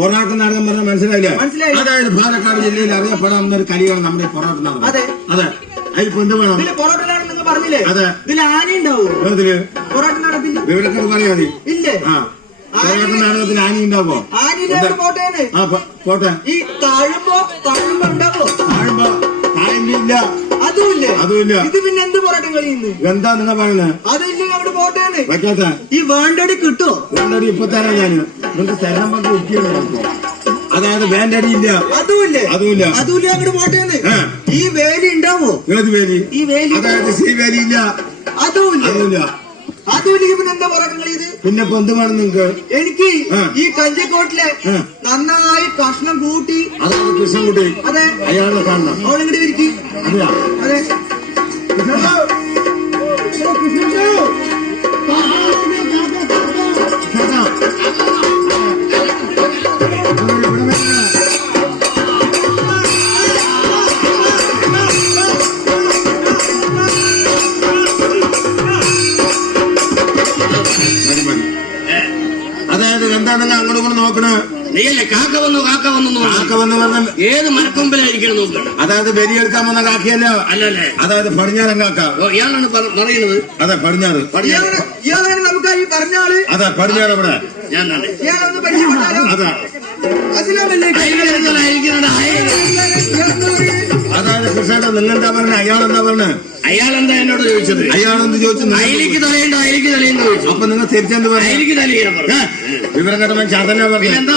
പൊറാട്ട് നാടകം പറഞ്ഞ മനസ്സിലായില്ലേ? അതായത് പാലക്കാട് ജില്ലയിൽ അറിയപ്പെടാവുന്ന ഒരു കലിയാണ് നമ്മുടെ പൊറാട്ട് നാടകം. അതെ, അതിൽ എന്ത് വേണം? പൊറോട്ട നാടകം നിങ്ങൾ പറഞ്ഞില്ലേ? അതെ, ഇതിൽ ആന ഉണ്ടാവും. പൊറോട്ട നാടകത്തിൽ വിവരക്കേട് പറയാതെ ഇല്ലേ? പൊറാട്ട് നാടകത്തിൽ ആന ഉണ്ടാവോ? പോട്ടെ. ഈ താഴുമ്പോ ഉണ്ടാവോ? താഴുമ്പില്ല, അതുമില്ല. ഇത് പിന്നെ എന്ത് പൊറോട്ടം കളിയുന്നു? എന്താ നിങ്ങൾ പറയുന്നത്? അതില്ല, അവിടെ പോട്ടേന്ന് പറ്റാത്ത ഈ വേണ്ടടി കിട്ടോ? വേണ്ടടി ഇപ്പൊ തരാം ഞാന്. നിങ്ങൾക്ക് തരാൻ പറ്റി ഒക്കെയാണ്. അതായത് വേണ്ടടി ഇല്ല, അതുമില്ല. അങ്ങോട്ട് പോട്ടേന്ന്. ഈ വേലി ഉണ്ടാവോ? ഏത് വേലി? ഈ വേലി. അതായത് സീ വേലി ഇല്ല, അതുമില്ല. പിന്നെ എന്താ പൊറോട്ടങ്ങൾ ഇത്? പിന്നെ ഇപ്പൊ എന്ത് വേണം നിങ്ങൾക്ക്? എനിക്ക് ഈ കഞ്ചക്കോട്ടിലെ നന്നായി കഷ്ണം കൂട്ടി. അതാണ് കൃഷ്ണൻകുട്ടി. അതെ, അയാളെ കാണണം. അവളിങ്ങോട്ട് വിരിക്കും. അതെയാ? അതെ. അതായത് എന്താണെന്ന് അങ്ങോട്ട് കൂടെ നോക്കണ. നീയല്ലേ കാക്ക വന്നു പറഞ്ഞാൽ ഏത് മരക്കൊമ്പിലായിരിക്കണം നോക്കണം. അതായത് ബലിയെടുക്കാൻ വന്ന കാക്കയല്ലോ? അല്ലല്ലേ, അതായത് പടിഞ്ഞാറൻ കാക്ക. ഇയാളാണ് പറയുന്നത്. അതെ, പടിഞ്ഞാറ്. ഇയാളാണ് നമുക്ക് ഈ പറഞ്ഞാള്. അതെ, പടിഞ്ഞാറ്. ഇവിടെ ഞാൻ ഇയാളൊന്ന് പരിചയപ്പെട്ടാലോ? അതെ, അതായത് കൃഷ്ണേട്ട നിങ്ങളെന്താ പറഞ്ഞ? അയാളെന്താ പറഞ്ഞ? അയാളെന്താ എന്നോട് ചോദിച്ചത്? അയാളെന്ത് ചോദിച്ചു? അയലിക്ക് തലയുണ്ടോ? അയലിക്ക് തലയുണ്ടോ ചോദിച്ചു. അപ്പൊ നിങ്ങൾ തിരിച്ചെന്ത് പറഞ്ഞു? അയലിക്ക് തലയാണ് വിവരം കേട്ട ചാതന പറഞ്ഞു. എന്താ